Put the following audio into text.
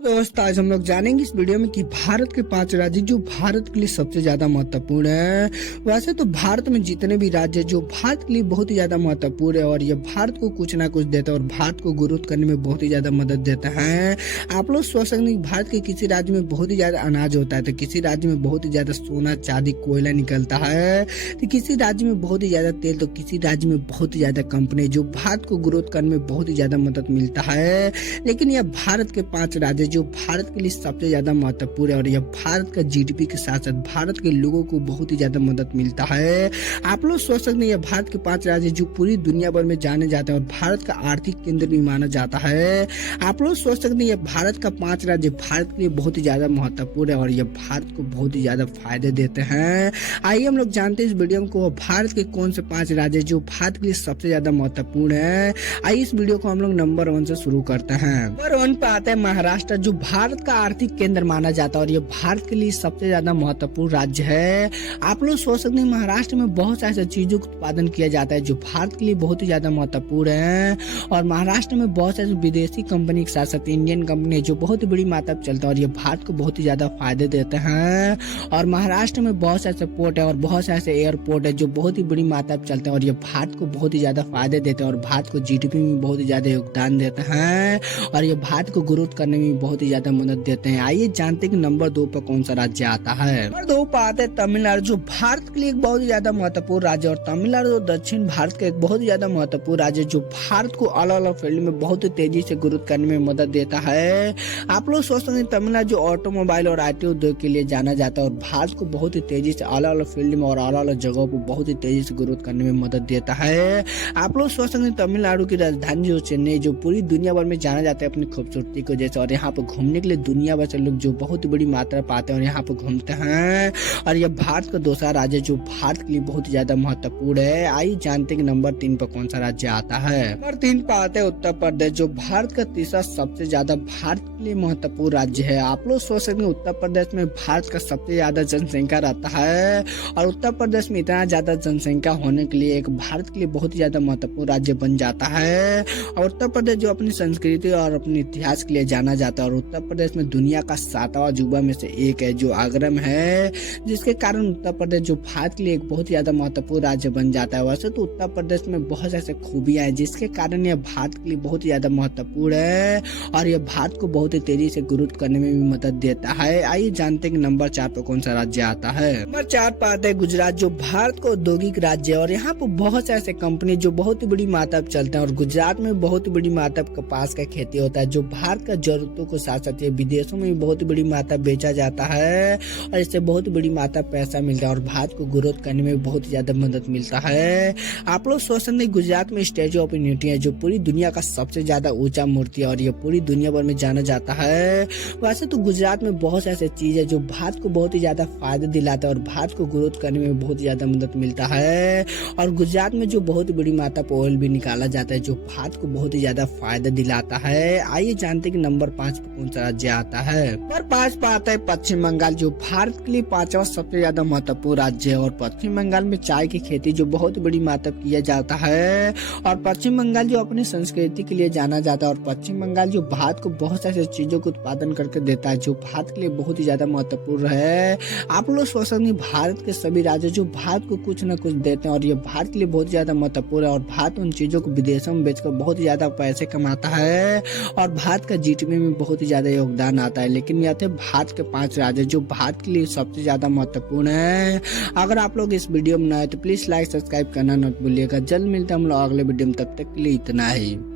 दोस्तों आज हम लोग जानेंगे इस वीडियो में कि भारत के 5 राज्य जो भारत के लिए सबसे ज्यादा महत्वपूर्ण है। वैसे तो भारत में जितने भी राज्य जो भारत के लिए बहुत ही ज्यादा महत्वपूर्ण है और ये भारत को कुछ ना कुछ देता है और भारत को ग्रोथ करने में बहुत ही ज्यादा मदद देता है। आप लोग सोच सकते हैं भारत के किसी राज्य में बहुत ही ज्यादा अनाज होता है तो किसी राज्य में बहुत ही ज्यादा सोना चांदी कोयला निकलता है, तो किसी राज्य में बहुत ही ज्यादा तेल, तो किसी राज्य में बहुत ही ज्यादा कंपनी जो भारत को ग्रोथ करने में बहुत ही ज्यादा मदद मिलता है। लेकिन यह भारत के 5 राज्य जो भारत के लिए सबसे ज्यादा महत्वपूर्ण है और यह भारत का जीडीपी के साथ साथ भारत के लोगों को बहुत ही ज्यादा मदद मिलता है। आप लोग सोच सकते हैं यह भारत के 5 राज्य जो पूरी दुनिया भर में जाने जाते हैं और भारत का आर्थिक केंद्र भी माना जाता है। आप लोग सोच सकते हैं यह भारत का 5 राज्य भारत के लिए बहुत ही ज्यादा महत्वपूर्ण है और यह भारत को बहुत ही ज्यादा फायदे देते हैं। आइए हम लोग जानते हैं इस वीडियो को भारत के कौन से 5 राज्य जो भारत के लिए सबसे ज्यादा महत्वपूर्ण है। आइए इस वीडियो को हम लोग नंबर 1 से शुरू करते हैं। नंबर 1 पे आता है महाराष्ट्र जो भारत का आर्थिक केंद्र माना जाता है और ये भारत के लिए सबसे ज्यादा महत्वपूर्ण राज्य है। आप लोग सोच सकते हैं महाराष्ट्र में बहुत सारी चीजों का उत्पादन किया जाता है जो भारत के लिए बहुत ही ज्यादा महत्वपूर्ण है और महाराष्ट्र में बहुत सारी विदेशी कंपनी के साथ साथ इंडियन कंपनी जो बहुत ही बड़ी मात्रा में चलता है और ये भारत को बहुत ही ज्यादा फायदे देते हैं। और महाराष्ट्र में बहुत सारे पोर्ट है और बहुत सारे ऐसे एयरपोर्ट है जो बहुत ही बड़ी मात्रा में चलते हैं और ये भारत को बहुत ही ज्यादा फायदे देते हैं और भारत को जीडीपी में बहुत ही ज्यादा योगदान देते हैं और ये भारत को ग्रोथ करने में बहुत ही ज्यादा मदद देते हैं। आइए जानते हैं कि नंबर 2 पर कौन सा राज्य आता है। नंबर 2 पर आता है तमिलनाडु जो भारत के लिए एक बहुत ही ज्यादा महत्वपूर्ण राज्य और तमिलनाडु दक्षिण भारत का एक बहुत ही ज्यादा महत्वपूर्ण राज्य जो भारत को अलग अलग फील्ड में बहुत ही तेजी से ग्रोथ करने में मदद देता है। आप लोग सोच सकते हैं तमिलनाडु जो ऑटोमोबाइल और आईटी उद्योग के लिए जाना जाता है और भारत को बहुत ही तेजी से अलग अलग फील्ड में और अलग अलग जगहों पर बहुत ही तेजी से ग्रोथ करने में मदद देता है। आप लोग सोच सकते हैं तमिलनाडु की राजधानी जो चेन्नई जो पूरी दुनिया भर में जाना जाता है अपनी खूबसूरती को जैसे और यहाँ पर घूमने के लिए दुनिया भर से लोग जो बहुत बड़ी मात्रा पाते हैं और यहाँ पर घूमते हैं और यह भारत का दूसरा राज्य जो भारत के लिए बहुत ही ज्यादा महत्वपूर्ण है। आइए जानते हैं कि नंबर 3 पर कौन सा राज्य आता है। नंबर 3 पर आता है उत्तर प्रदेश जो भारत का तीसरा सबसे ज्यादा भारत के लिए महत्वपूर्ण राज्य है। आप लोग सोच सकते हैं उत्तर प्रदेश में भारत का सबसे ज्यादा जनसंख्या रहता है और उत्तर प्रदेश में इतना ज्यादा जनसंख्या होने के लिए एक भारत के लिए बहुत ही ज्यादा महत्वपूर्ण राज्य बन जाता है। और उत्तर प्रदेश जो अपनी संस्कृति और अपने इतिहास के लिए जाना जाता है और उत्तर प्रदेश में दुनिया का 7वां अजूबा में से एक है जो आगरा में है, जिसके कारण उत्तर प्रदेश जो भारत के लिए एक बहुत ही ज्यादा महत्वपूर्ण राज्य बन जाता है। वैसे तो उत्तर प्रदेश में बहुत ऐसे खूबियां हैं जिसके कारण यह भारत के लिए बहुत ही ज्यादा महत्वपूर्ण है और यह भारत को बहुत ही तेजी से ग्रोथ करने में भी मदद देता है। आइए जानते हैं कि नंबर 4 पर कौन सा राज्य आता है। नंबर 4 पर आता है गुजरात जो भारत का औद्योगिक राज्य है और यहाँ पर बहुत से ऐसे कंपनी जो बहुत ही बड़ी मात्रा में चलते हैं और गुजरात में बहुत ही बड़ी मात्रा में कपास का खेती होता है जो भारत का जरूरतों को साथ साथ विदेशों में भी बहुत बड़ी मात्रा बेचा जाता है और इससे बहुत बड़ी मात्रा पैसा मिलता है और भारत को ग्रोथ करने में बहुत ज्यादा मदद मिलता है। आप लोग सोच सकते हैं गुजरात में स्टैचू ऑफ यूनिटी है जो पूरी दुनिया का सबसे ज्यादा ऊंचा मूर्ति है और ये पूरी दुनिया भर में जाना जाता है। वैसे तो गुजरात में बहुत ऐसे चीज है जो भारत को बहुत ही ज्यादा फायदा दिलाता है और भारत को ग्रोथ करने में बहुत ज्यादा मदद मिलता है और गुजरात में जो बहुत बड़ी मात्रा पर ऑयल भी निकाला जाता है जो भारत को बहुत ही ज्यादा फायदा दिलाता है। आइए जानते हैं कि नंबर 5 पर कौन सा राज्य आता है। नंबर 5 पर आता है पश्चिम बंगाल जो भारत के लिए 5वां सबसे ज्यादा महत्वपूर्ण राज्य है और पश्चिम बंगाल में चाय की खेती जो बहुत बड़ी मात्रा में किया जाता है और पश्चिम बंगाल जो अपनी संस्कृति के लिए जाना जाता है और पश्चिम बंगाल जो भारत को बहुत सारी चीजों को उत्पादन करके देता है जो भारत के लिए बहुत ही ज्यादा महत्वपूर्ण है। आप लोग सोच सकते हैं भारत के सभी राज्य जो भारत को कुछ न कुछ देते हैं और ये भारत के लिए बहुत ज्यादा महत्वपूर्ण है और भारत उन चीजों को विदेशों में बेचकर बहुत ही ज्यादा पैसे कमाता है और भारत का जीडीपी में बहुत ही ज्यादा योगदान आता है। लेकिन यह थे भारत के 5 राज्य जो भारत के लिए सबसे ज्यादा महत्वपूर्ण है। अगर आप लोग इस वीडियो में नए तो प्लीज लाइक सब्सक्राइब करना मत भूलिएगा। जल्द मिलते हैं हम लोग अगले वीडियो में, तब तक के लिए इतना ही।